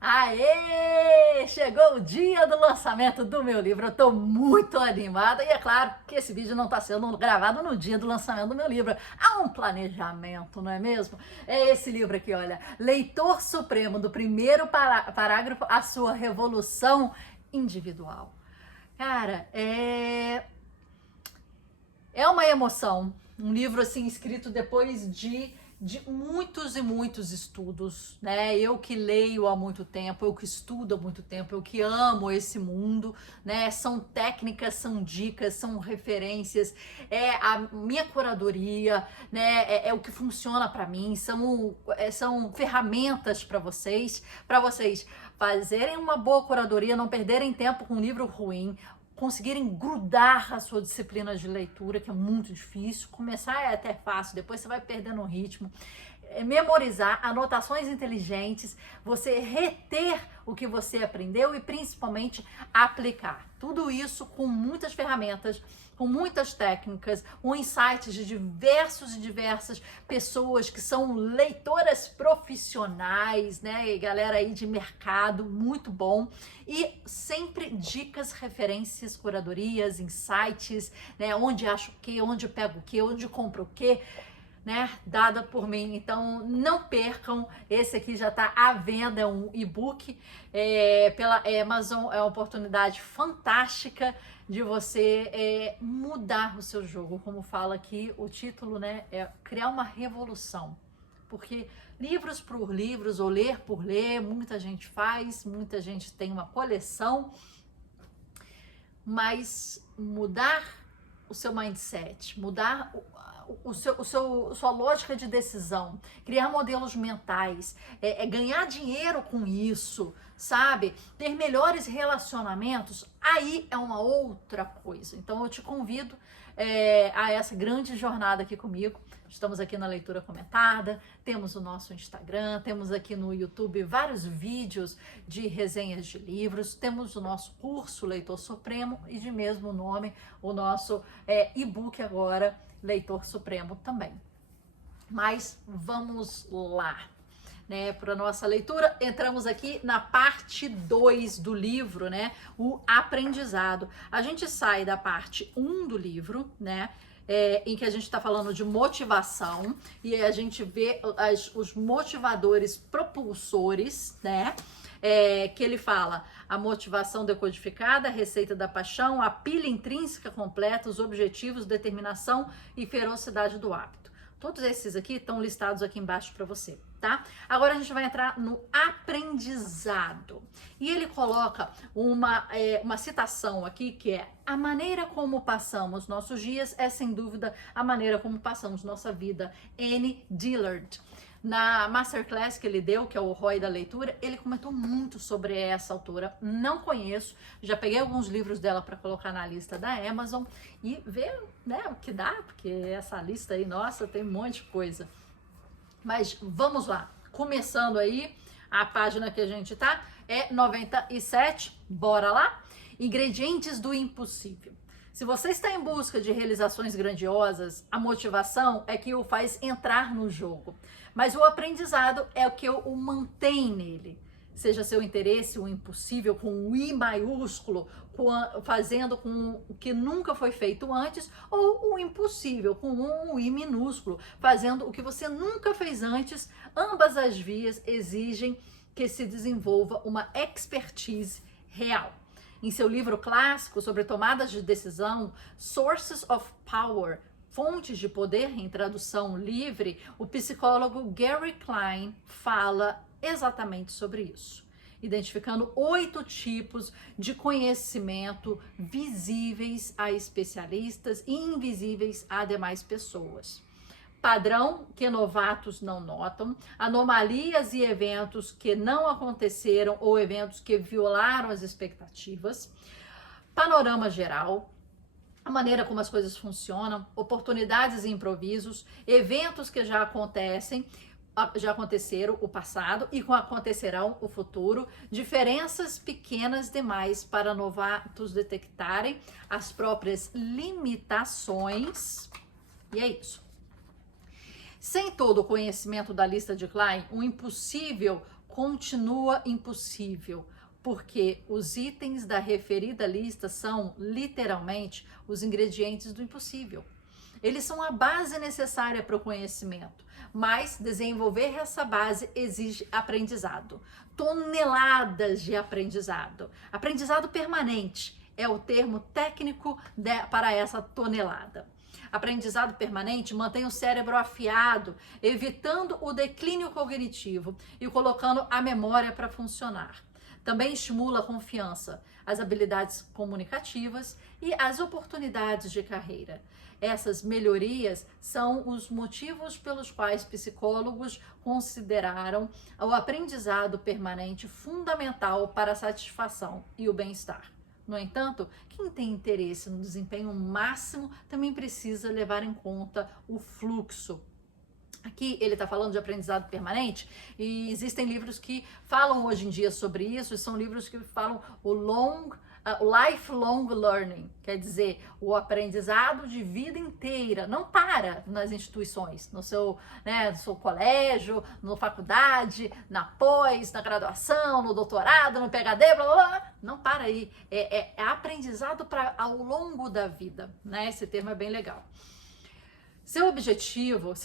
Aê! Chegou o dia do lançamento do meu livro. Eu tô muito animada e é claro que esse vídeo não tá sendo gravado no dia do lançamento do meu livro. Há um planejamento, não é mesmo? É esse livro aqui, olha. Leitor Supremo, do primeiro parágrafo à sua revolução individual. Cara, é uma emoção. Um livro assim escrito depois de muitos e muitos estudos, né? Eu que leio há muito tempo, eu que estudo há muito tempo, eu que amo esse mundo, né? São técnicas, são dicas, são referências, é a minha curadoria, né? É o que funciona para mim, são ferramentas para vocês fazerem uma boa curadoria, não perderem tempo com um livro ruim, conseguirem grudar a sua disciplina de leitura, que é muito difícil. Começar é até fácil, depois você vai perdendo o ritmo. Memorizar, anotações inteligentes, você reter o que você aprendeu e principalmente aplicar. Tudo isso com muitas ferramentas, com muitas técnicas, com insights de diversas pessoas que são leitoras profissionais, né? E galera aí de mercado, muito bom. E sempre dicas, referências, curadorias, insights, né? Onde acho o quê, onde pego o quê, onde compro o quê, né, dada por mim. Então não percam, esse aqui já está à venda, é um e-book pela Amazon, é uma oportunidade fantástica de você mudar o seu jogo, como fala aqui o título, né, é criar uma revolução, porque livros por livros ou ler por ler, muita gente faz, muita gente tem uma coleção, mas mudar o seu mindset, mudar sua lógica de decisão, criar modelos mentais, ganhar dinheiro com isso, sabe? Ter melhores relacionamentos, aí é uma outra coisa. Então eu te convido a essa grande jornada aqui comigo. Estamos aqui na Leitura Comentada, temos o nosso Instagram, temos aqui no YouTube vários vídeos de resenhas de livros, temos o nosso curso Leitor Supremo e de mesmo nome o nosso e-book agora, Leitor Supremo também. Mas vamos lá, né, para a nossa leitura. Entramos aqui na parte 2 do livro, né, o aprendizado. A gente sai da parte 1 do livro, né, em que a gente está falando de motivação e a gente vê os motivadores propulsores, né? Que ele fala a motivação decodificada, a receita da paixão, a pilha intrínseca completa, os objetivos, determinação e ferocidade do hábito. Todos esses aqui estão listados aqui embaixo para você, tá? Agora a gente vai entrar no aprendizado. E ele coloca uma citação aqui que é: a maneira como passamos nossos dias é sem dúvida a maneira como passamos nossa vida. Annie Dillard. Na masterclass que ele deu, que é o ROI da leitura, ele comentou muito sobre essa autora. Não conheço, já peguei alguns livros dela para colocar na lista da Amazon e ver, né, o que dá, porque essa lista aí, nossa, tem um monte de coisa. Mas vamos lá, começando aí, a página que a gente tá é 97, bora lá? Ingredientes do impossível. Se você está em busca de realizações grandiosas, a motivação é que o faz entrar no jogo, mas o aprendizado é o que o mantém nele. Seja seu interesse o impossível com um I maiúsculo, fazendo com o que nunca foi feito antes, ou o impossível com um I minúsculo, fazendo o que você nunca fez antes. Ambas as vias exigem que se desenvolva uma expertise real. Em seu livro clássico sobre tomadas de decisão, Sources of Power, Fontes de Poder, em tradução livre, o psicólogo Gary Klein fala exatamente sobre isso, identificando 8 tipos de conhecimento visíveis a especialistas e invisíveis a demais pessoas. Padrão que novatos não notam, anomalias e eventos que não aconteceram ou eventos que violaram as expectativas, panorama geral, a maneira como as coisas funcionam, oportunidades e improvisos, eventos que já aconteceram o passado e acontecerão o futuro, diferenças pequenas demais para novatos detectarem as próprias limitações. E é isso. Sem todo o conhecimento da lista de Klein, o impossível continua impossível, porque os itens da referida lista são, literalmente, os ingredientes do impossível. Eles são a base necessária para o conhecimento, mas desenvolver essa base exige aprendizado. Toneladas de aprendizado. Aprendizado permanente é o termo técnico para essa tonelada. Aprendizado permanente mantém o cérebro afiado, evitando o declínio cognitivo e colocando a memória para funcionar. Também estimula a confiança, as habilidades comunicativas e as oportunidades de carreira. Essas melhorias são os motivos pelos quais psicólogos consideraram o aprendizado permanente fundamental para a satisfação e o bem-estar. No entanto, quem tem interesse no desempenho máximo também precisa levar em conta o fluxo. Aqui ele está falando de aprendizado permanente e existem livros que falam hoje em dia sobre isso, e são livros que falam o lifelong learning, quer dizer, o aprendizado de vida inteira, não para nas instituições, no seu colégio, na faculdade, na pós, na graduação, no doutorado, no PhD, blá, blá, blá, não para aí, é aprendizado ao longo da vida, né? Esse termo é bem legal. Se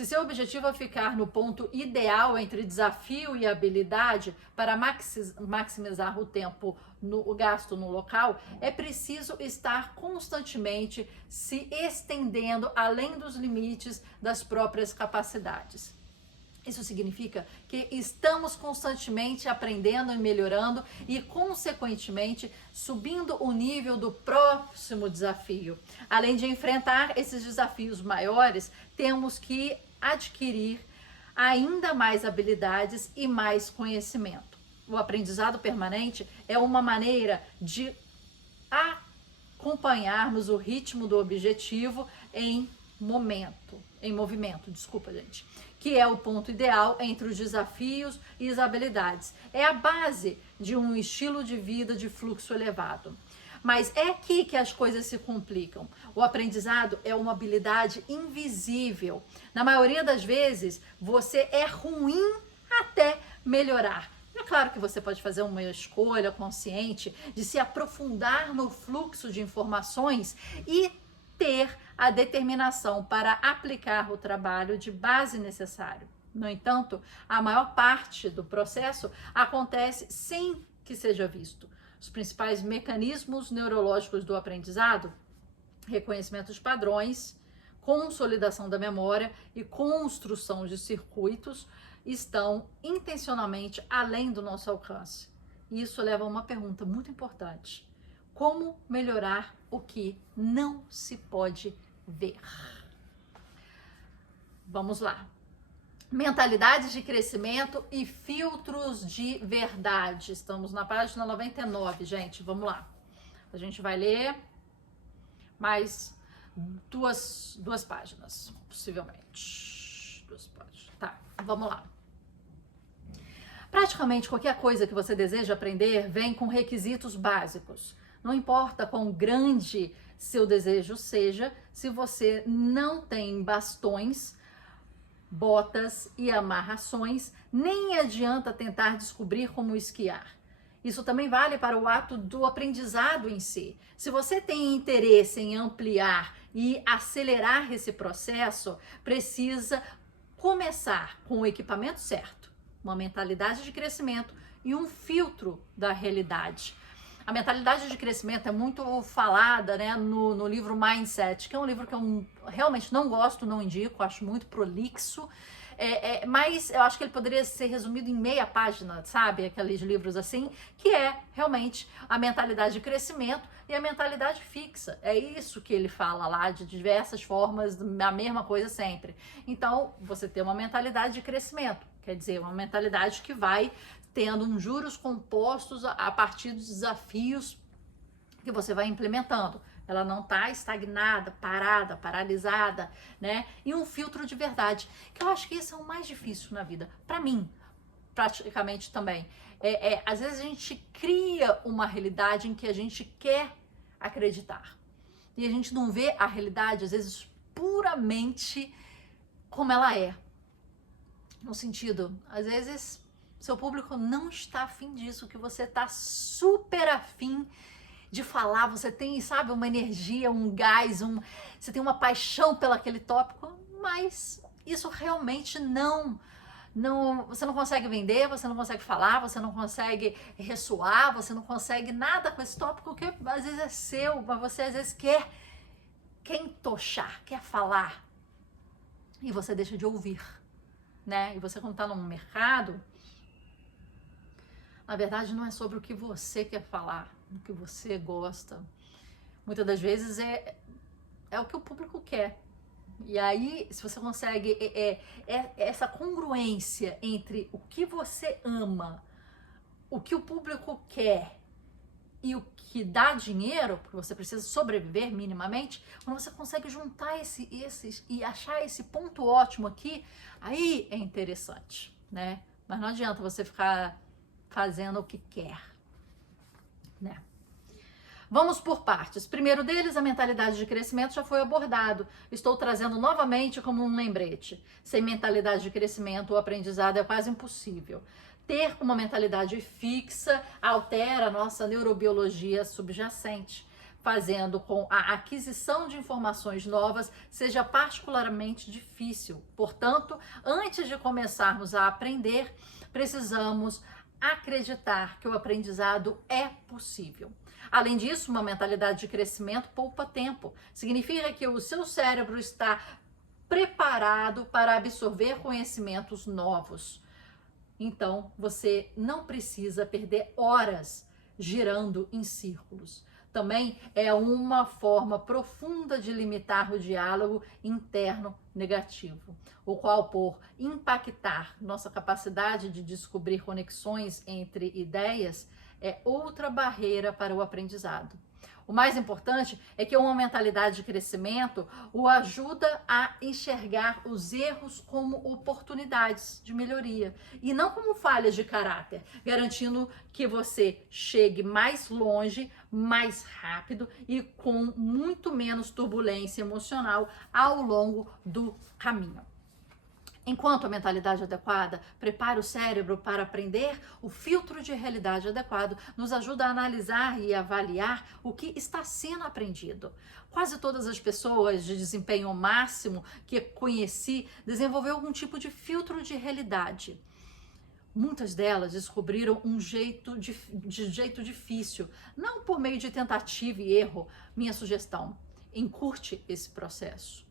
seu objetivo é ficar no ponto ideal entre desafio e habilidade para maximizar o tempo o gasto no local, é preciso estar constantemente se estendendo além dos limites das próprias capacidades. Isso significa que estamos constantemente aprendendo e melhorando e, consequentemente, subindo o nível do próximo desafio. Além de enfrentar esses desafios maiores, temos que adquirir ainda mais habilidades e mais conhecimento. O aprendizado permanente é uma maneira de acompanharmos o ritmo do objetivo em movimento, que é o ponto ideal entre os desafios e as habilidades. É a base de um estilo de vida de fluxo elevado. Mas é aqui que as coisas se complicam. O aprendizado é uma habilidade invisível. Na maioria das vezes, você é ruim até melhorar. É claro que você pode fazer uma escolha consciente de se aprofundar no fluxo de informações e ter a determinação para aplicar o trabalho de base necessário. No entanto, a maior parte do processo acontece sem que seja visto. Os principais mecanismos neurológicos do aprendizado, reconhecimento de padrões, consolidação da memória e construção de circuitos, estão intencionalmente além do nosso alcance. E isso leva a uma pergunta muito importante: como melhorar o que não se pode ver? Vamos lá. Mentalidades de crescimento e filtros de verdade. Estamos na página 99, gente. Vamos lá. A gente vai ler mais duas páginas, possivelmente. 2 páginas. Tá, vamos lá. Praticamente qualquer coisa que você deseja aprender vem com requisitos básicos. Não importa quão grande seu desejo seja, se você não tem bastões, botas e amarrações, nem adianta tentar descobrir como esquiar. Isso também vale para o ato do aprendizado em si. Se você tem interesse em ampliar e acelerar esse processo, precisa começar com o equipamento certo, uma mentalidade de crescimento e um filtro da realidade. A mentalidade de crescimento é muito falada, né, no livro Mindset, que é um livro que eu realmente não gosto, não indico, acho muito prolixo, mas eu acho que ele poderia ser resumido em meia página, sabe? Aqueles livros assim, que é realmente a mentalidade de crescimento e a mentalidade fixa. É isso que ele fala lá, de diversas formas, a mesma coisa sempre. Então, você tem uma mentalidade de crescimento, quer dizer, uma mentalidade que vai tendo uns juros compostos a partir dos desafios que você vai implementando. Ela não está estagnada, parada, paralisada, né? E um filtro de verdade, que eu acho que isso é o mais difícil na vida. Para mim, praticamente também. Às vezes a gente cria uma realidade em que a gente quer acreditar. E a gente não vê a realidade, às vezes, puramente como ela é. No sentido, às vezes, Seu público não está afim disso, que você está super afim de falar, você tem, sabe, uma energia, um gás, você tem uma paixão pelo aquele tópico, mas isso realmente você não consegue vender, você não consegue falar, você não consegue ressoar, você não consegue nada com esse tópico que às vezes é seu, mas você às vezes quer entochar, quer falar, e você deixa de ouvir, né? E você, quando tá num mercado, na verdade não é sobre o que você quer falar, o que você gosta. Muitas das vezes é o que o público quer. E aí, se você consegue essa congruência entre o que você ama, o que o público quer e o que dá dinheiro, porque você precisa sobreviver minimamente, quando você consegue juntar esses e achar esse ponto ótimo aqui, aí é interessante, né? Mas não adianta você ficar fazendo o que quer, né? Vamos por partes. Primeiro deles, a mentalidade de crescimento já foi abordado. Estou trazendo novamente como um lembrete. Sem mentalidade de crescimento, o aprendizado é quase impossível. Ter uma mentalidade fixa altera a nossa neurobiologia subjacente, fazendo com a aquisição de informações novas seja particularmente difícil. Portanto, antes de começarmos a aprender, precisamos acreditar que o aprendizado é possível. Além disso, uma mentalidade de crescimento poupa tempo. Significa que o seu cérebro está preparado para absorver conhecimentos novos. Então, você não precisa perder horas girando em círculos. Também é uma forma profunda de limitar o diálogo interno negativo, o qual, por impactar nossa capacidade de descobrir conexões entre ideias, é outra barreira para o aprendizado. O mais importante é que uma mentalidade de crescimento o ajuda a enxergar os erros como oportunidades de melhoria e não como falhas de caráter, garantindo que você chegue mais longe, mais rápido e com muito menos turbulência emocional ao longo do caminho. Enquanto a mentalidade adequada prepara o cérebro para aprender, o filtro de realidade adequado nos ajuda a analisar e avaliar o que está sendo aprendido. Quase todas as pessoas de desempenho máximo que conheci desenvolveu algum tipo de filtro de realidade. Muitas delas descobriram um jeito difícil, não por meio de tentativa e erro. Minha sugestão: encurte esse processo.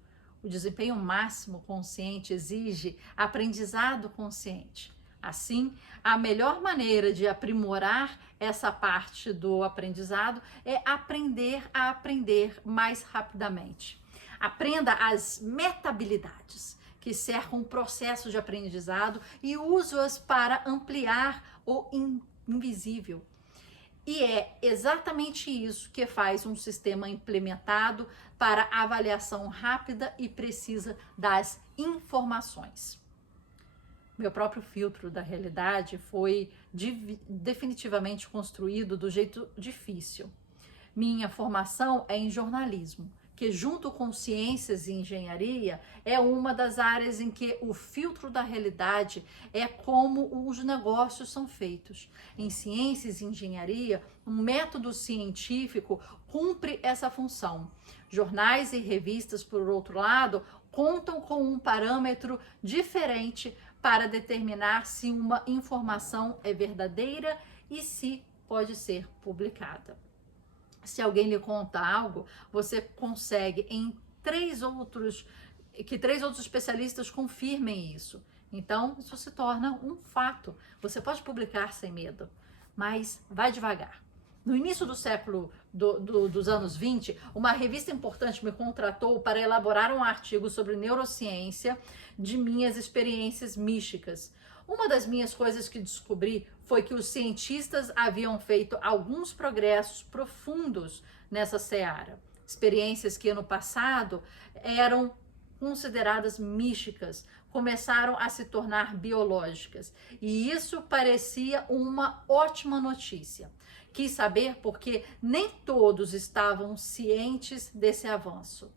O desempenho máximo consciente exige aprendizado consciente. Assim, a melhor maneira de aprimorar essa parte do aprendizado é aprender a aprender mais rapidamente. Aprenda as metahabilidades que cercam o processo de aprendizado e use-as para ampliar o invisível. E é exatamente isso que faz um sistema implementado para avaliação rápida e precisa das informações. Meu próprio filtro da realidade foi definitivamente construído do jeito difícil. Minha formação é em jornalismo, que junto com ciências e engenharia é uma das áreas em que o filtro da realidade é como os negócios são feitos. Em ciências e engenharia, um método científico cumpre essa função. Jornais e revistas, por outro lado, contam com um parâmetro diferente para determinar se uma informação é verdadeira e se pode ser publicada. Se alguém lhe conta algo, você consegue que três outros especialistas confirmem isso. Então, isso se torna um fato. Você pode publicar sem medo, mas vai devagar. No início do século dos anos 20, uma revista importante me contratou para elaborar um artigo sobre neurociência de minhas experiências místicas. Uma das minhas coisas que descobri foi que os cientistas haviam feito alguns progressos profundos nessa seara. Experiências que no passado eram consideradas místicas, começaram a se tornar biológicas. E isso parecia uma ótima notícia. Quis saber porque nem todos estavam cientes desse avanço.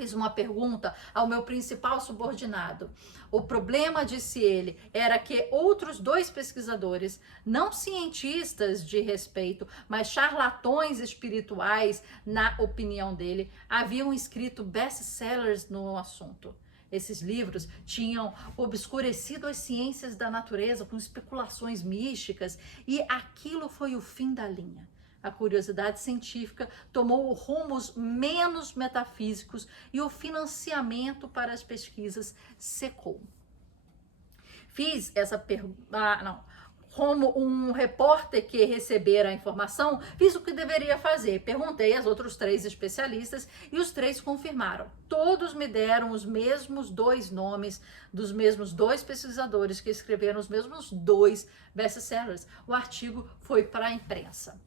Fiz uma pergunta ao meu principal subordinado. O problema, disse ele, era que outros 2 pesquisadores, não cientistas de respeito, mas charlatões espirituais, na opinião dele, haviam escrito best-sellers no assunto. Esses livros tinham obscurecido as ciências da natureza com especulações místicas e aquilo foi o fim da linha. A curiosidade científica tomou rumos menos metafísicos e o financiamento para as pesquisas secou. Fiz essa pergunta, como um repórter que recebera a informação, fiz o que deveria fazer. Perguntei aos outros 3 especialistas e os 3 confirmaram. Todos me deram os mesmos 2 nomes dos mesmos 2 pesquisadores que escreveram os mesmos 2 best-sellers. O artigo foi para a imprensa.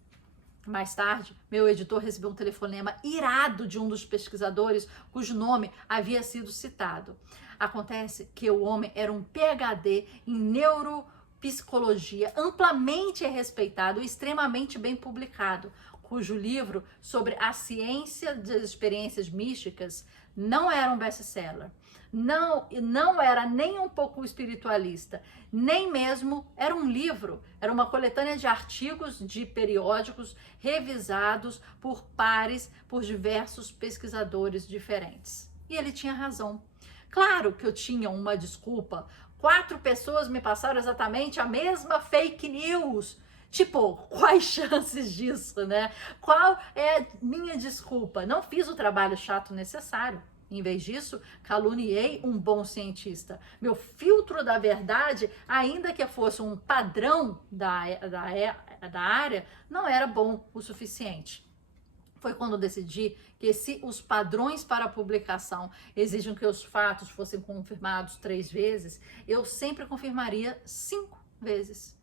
Mais tarde, meu editor recebeu um telefonema irado de um dos pesquisadores cujo nome havia sido citado. Acontece que o homem era um PhD em neuropsicologia, amplamente respeitado e extremamente bem publicado, cujo livro sobre a ciência das experiências místicas não era um best-seller. Não era nem um pouco espiritualista, nem mesmo era um livro, era uma coletânea de artigos de periódicos revisados por pares, por diversos pesquisadores diferentes. E ele tinha razão. Claro que eu tinha uma desculpa. 4 pessoas me passaram exatamente a mesma fake news. Tipo, quais chances disso, né? Qual é a minha desculpa? Não fiz o trabalho chato necessário. Em vez disso, caluniei um bom cientista. Meu filtro da verdade, ainda que fosse um padrão da área, não era bom o suficiente. Foi quando decidi que se os padrões para a publicação exigem que os fatos fossem confirmados 3 vezes, eu sempre confirmaria 5 vezes.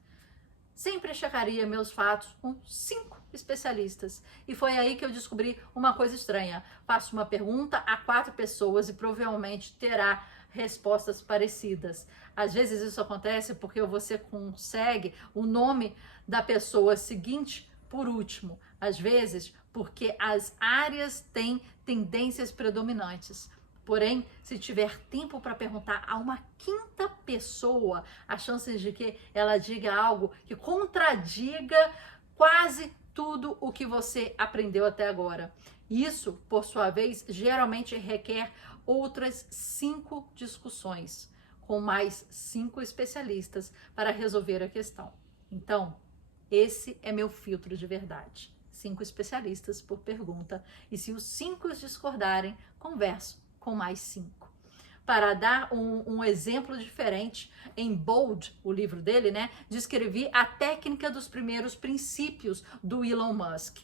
Sempre checaria meus fatos com 5 especialistas. E foi aí que eu descobri uma coisa estranha. Faço uma pergunta a 4 pessoas e provavelmente terá respostas parecidas. Às vezes isso acontece porque você consegue o nome da pessoa seguinte por último. Às vezes porque as áreas têm tendências predominantes. Porém, se tiver tempo para perguntar a uma 5ª pessoa, as chances de que ela diga algo que contradiga quase tudo o que você aprendeu até agora. Isso, por sua vez, geralmente requer outras 5 discussões com mais 5 especialistas para resolver a questão. Então, esse é meu filtro de verdade. 5 especialistas por pergunta. E se os 5 discordarem, converso com mais 5. Para dar um exemplo diferente, em Bold, o livro dele, né, descrevi a técnica dos primeiros princípios do Elon Musk,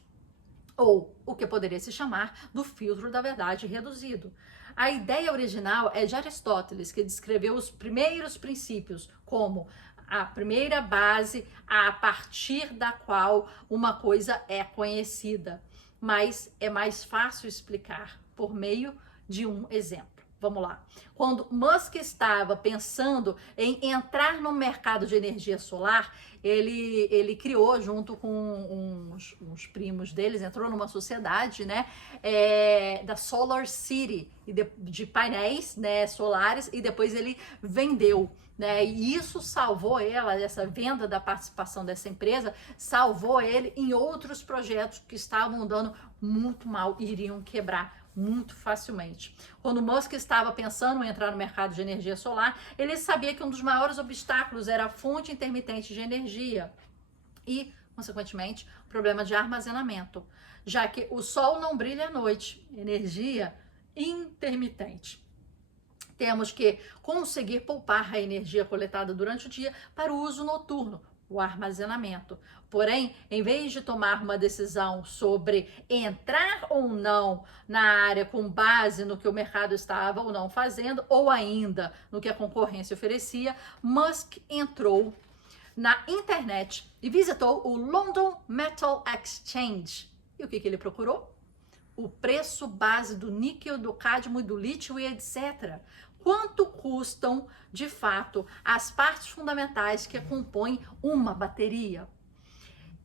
ou o que poderia se chamar do filtro da verdade reduzido. A ideia original é de Aristóteles, que descreveu os primeiros princípios como a primeira base a partir da qual uma coisa é conhecida, mas é mais fácil explicar por meio de um exemplo. Vamos lá. Quando Musk estava pensando em entrar no mercado de energia solar, ele criou, junto com uns primos deles, entrou numa sociedade, né, da Solar City, de painéis, né, solares, e depois ele vendeu. Né, e isso salvou essa venda da participação dessa empresa, salvou ele em outros projetos que estavam dando muito mal e iriam quebrar muito facilmente. Quando Musk estava pensando em entrar no mercado de energia solar, ele sabia que um dos maiores obstáculos era a fonte intermitente de energia e, consequentemente, o problema de armazenamento, já que o sol não brilha à noite, energia intermitente. Temos que conseguir poupar a energia coletada durante o dia para o uso noturno, o armazenamento. Porém, em vez de tomar uma decisão sobre entrar ou não na área com base no que o mercado estava ou não fazendo, ou ainda no que a concorrência oferecia, Musk entrou na internet e visitou o London Metal Exchange. E o que ele procurou? O preço base do níquel, do cádmio, do lítio e etc. Quanto custam, de fato, as partes fundamentais que compõem uma bateria?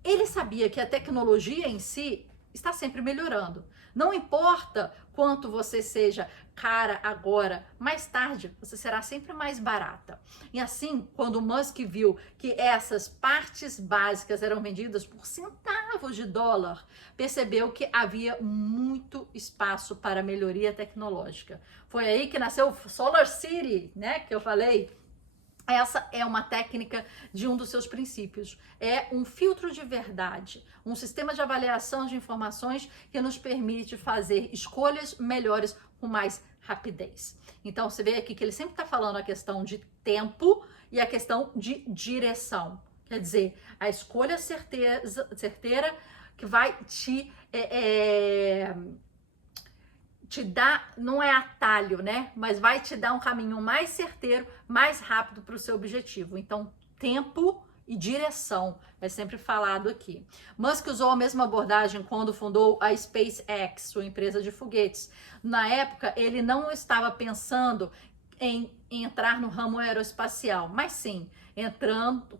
Ele sabia que a tecnologia em si está sempre melhorando. Não importa quanto você seja cara agora, mais tarde você será sempre mais barata. E assim, quando o Musk viu que essas partes básicas eram vendidas por centavos de dólar, percebeu que havia muito espaço para melhoria tecnológica. Foi aí que nasceu o Solar City, né, que eu falei. Essa é uma técnica de um dos seus princípios. É um filtro de verdade, um sistema de avaliação de informações que nos permite fazer escolhas melhores com mais rapidez. Então, você vê aqui que ele sempre está falando a questão de tempo e a questão de direção. Quer dizer, a escolha certeira que vai te dá, não é atalho, né? Mas vai te dar um caminho mais certeiro, mais rápido para o seu objetivo. Então, tempo e direção é sempre falado aqui. Musk usou a mesma abordagem quando fundou a SpaceX, sua empresa de foguetes. Na época, ele não estava pensando em entrar no ramo aeroespacial, mas sim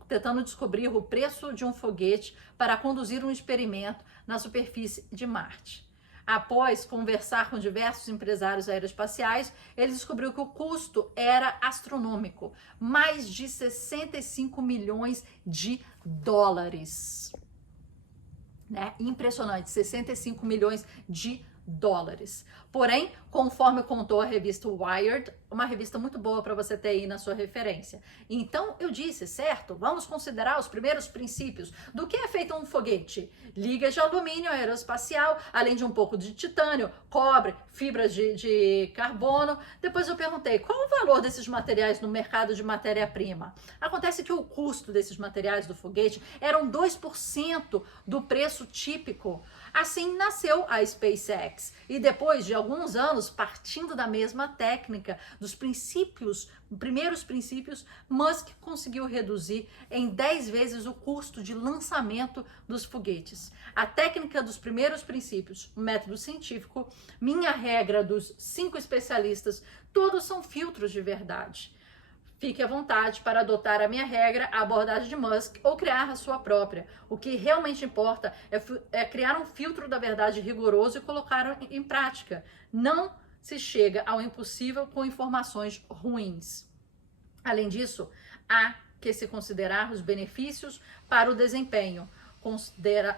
tentando descobrir o preço de um foguete para conduzir um experimento na superfície de Marte. Após conversar com diversos empresários aeroespaciais, ele descobriu que o custo era astronômico, mais de 65 milhões de dólares. Né? Impressionante, 65 milhões de dólares. Porém, conforme contou a revista Wired, uma revista muito boa para você ter aí na sua referência. Então, eu disse, certo? Vamos considerar os primeiros princípios. Do que é feito um foguete? Ligas de alumínio aeroespacial, além de um pouco de titânio, cobre, fibras de carbono. Depois eu perguntei, qual o valor desses materiais no mercado de matéria-prima? Acontece que o custo desses materiais do foguete eram 2% do preço típico. Assim nasceu a SpaceX. E depois de alguns anos, partindo da mesma técnica, dos primeiros princípios, Musk conseguiu reduzir em 10 vezes o custo de lançamento dos foguetes. A técnica dos primeiros princípios, o método científico, minha regra dos 5 especialistas, todos são filtros de verdade. Fique à vontade para adotar a minha regra, a abordagem de Musk ou criar a sua própria. O que realmente importa é criar um filtro da verdade rigoroso e colocar em prática. Não se chega ao impossível com informações ruins. Além disso, há que se considerar os benefícios para o desempenho.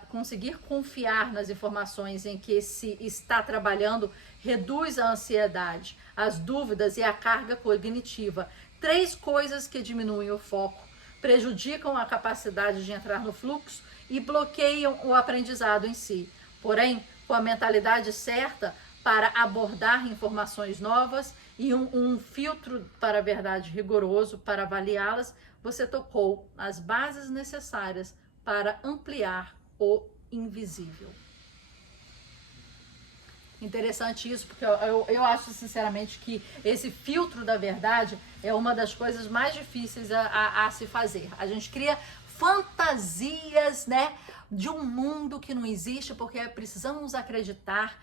Conseguir confiar nas informações em que se está trabalhando reduz a ansiedade, as dúvidas e a carga cognitiva. 3 coisas que diminuem o foco, prejudicam a capacidade de entrar no fluxo e bloqueiam o aprendizado em si. Porém, com a mentalidade certa para abordar informações novas e um filtro para a verdade rigoroso para avaliá-las, você tocou as bases necessárias para ampliar o invisível. Interessante isso, porque eu acho sinceramente que esse filtro da verdade é uma das coisas mais difíceis a se fazer. A gente cria fantasias, né, de um mundo que não existe, porque precisamos acreditar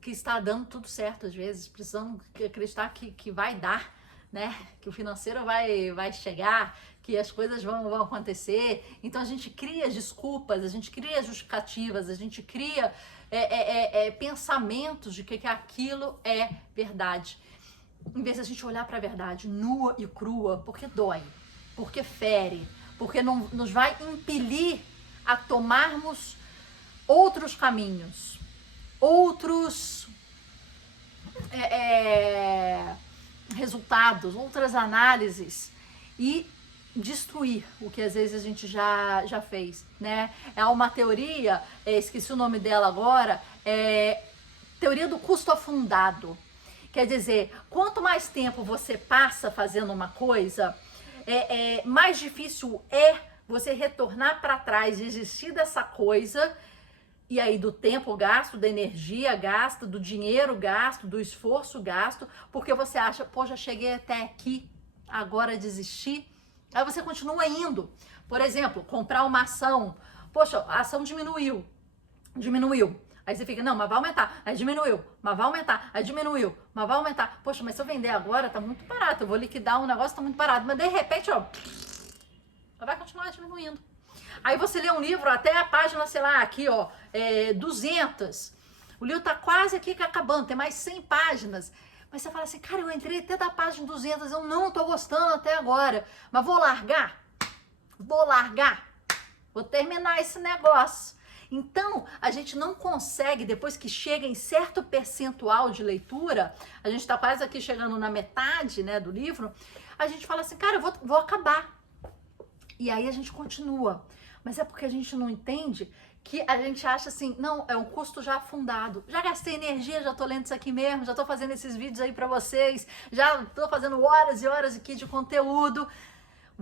que está dando tudo certo às vezes, precisamos acreditar que vai dar, né, que o financeiro vai chegar, que as coisas vão acontecer. Então a gente cria desculpas, a gente cria justificativas, a gente cria pensamentos de que aquilo é verdade. Em vez de a gente olhar para a verdade nua e crua, porque dói, porque fere, porque não nos vai impelir a tomarmos outros caminhos, outros resultados, outras análises e destruir o que às vezes a gente já fez, né? É uma teoria, esqueci o nome dela agora, teoria do custo afundado. Quer dizer, quanto mais tempo você passa fazendo uma coisa, mais difícil é você retornar para trás e desistir dessa coisa. E aí do tempo gasto, da energia gasta, do dinheiro gasto, do esforço gasto, porque você acha, pô, já cheguei até aqui, agora desistir. Aí você continua indo. Por exemplo, comprar uma ação. Poxa, a ação diminuiu. Aí você fica, não, mas vai aumentar. Aí diminuiu, mas vai aumentar. Aí diminuiu, mas vai aumentar. Poxa, mas se eu vender agora, tá muito barato. Eu vou liquidar um negócio, tá muito barato. Mas de repente, ó, vai continuar diminuindo. Aí você lê um livro até a página, sei lá, aqui, ó, 200. O livro tá quase aqui acabando, tem mais 100 páginas. Mas você fala assim, cara, eu entrei até da página 200, eu não tô gostando até agora. Mas vou largar? Vou largar. Vou terminar esse negócio. Então, a gente não consegue, depois que chega em certo percentual de leitura, a gente está quase aqui chegando na metade, né, do livro, a gente fala assim, cara, eu vou acabar. E aí a gente continua. Mas é porque a gente não entende que a gente acha assim, não, é um custo já afundado. Já gastei energia, já tô lendo isso aqui mesmo, já tô fazendo esses vídeos aí para vocês, já tô fazendo horas e horas aqui de conteúdo.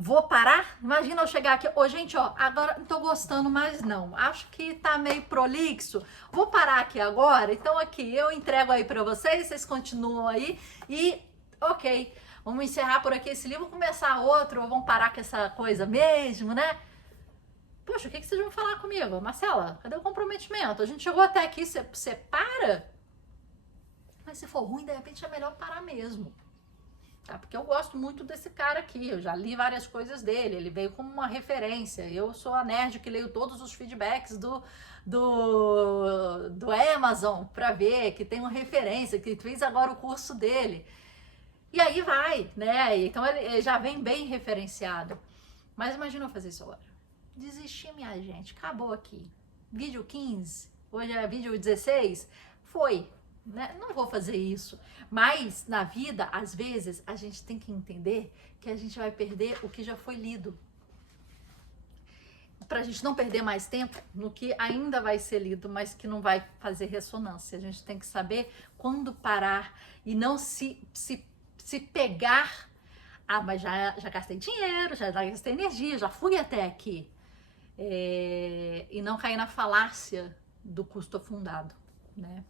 Vou parar? Imagina eu chegar aqui, ô gente, ó, agora não tô gostando mais não, acho que tá meio prolixo, vou parar aqui agora, então aqui, eu entrego aí pra vocês continuam aí e, ok, vamos encerrar por aqui esse livro, começar outro, ou vamos parar com essa coisa mesmo, né? Poxa, o que vocês vão falar comigo? Marcela, cadê o comprometimento? A gente chegou até aqui, você para? Mas se for ruim, de repente é melhor parar mesmo. Tá? Porque eu gosto muito desse cara aqui, eu já li várias coisas dele, ele veio como uma referência, eu sou a nerd que leio todos os feedbacks do Amazon para ver, que tem uma referência, que fez agora o curso dele. E aí vai, né? Então ele já vem bem referenciado. Mas imagina eu fazer isso agora. Desistir, minha gente, acabou aqui. Vídeo 15, hoje é vídeo 16, foi. Né? Não vou fazer isso, mas na vida, às vezes, a gente tem que entender que a gente vai perder o que já foi lido. Para a gente não perder mais tempo no que ainda vai ser lido, mas que não vai fazer ressonância. A gente tem que saber quando parar e não se pegar. Ah, mas já gastei dinheiro, já gastei energia, já fui até aqui. E não cair na falácia do custo afundado, né?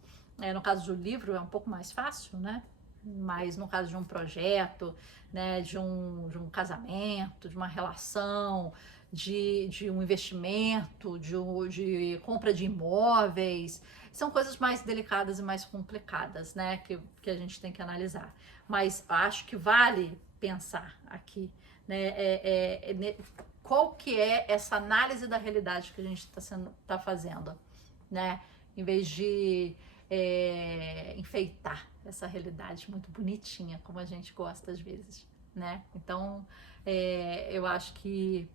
No caso do livro é um pouco mais fácil, né? Mas no caso de um projeto, né? De um casamento, de uma relação, de um investimento, de compra de imóveis, são coisas mais delicadas e mais complicadas, né? Que a gente tem que analisar. Mas acho que vale pensar aqui, né? Qual que é essa análise da realidade que a gente está fazendo, né? Em vez de enfeitar essa realidade muito bonitinha, como a gente gosta às vezes, né? Então, eu acho que...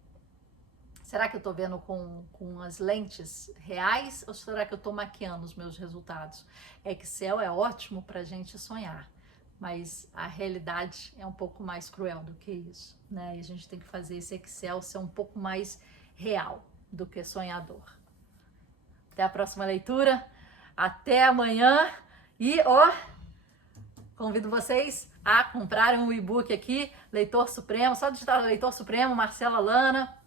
Será que eu tô vendo com as lentes reais ou será que eu tô maquiando os meus resultados? Excel é ótimo pra gente sonhar, mas a realidade é um pouco mais cruel do que isso, né? E a gente tem que fazer esse Excel ser um pouco mais real do que sonhador. Até a próxima leitura. Até amanhã e, convido vocês a comprarem um e-book aqui, Leitor Supremo, só digitar Leitor Supremo, Marcela Lana,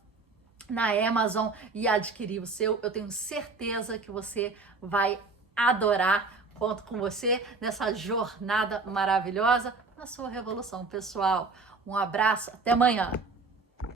na Amazon e adquirir o seu. Eu tenho certeza que você vai adorar. Conto com você nessa jornada maravilhosa na sua revolução pessoal. Um abraço, até amanhã!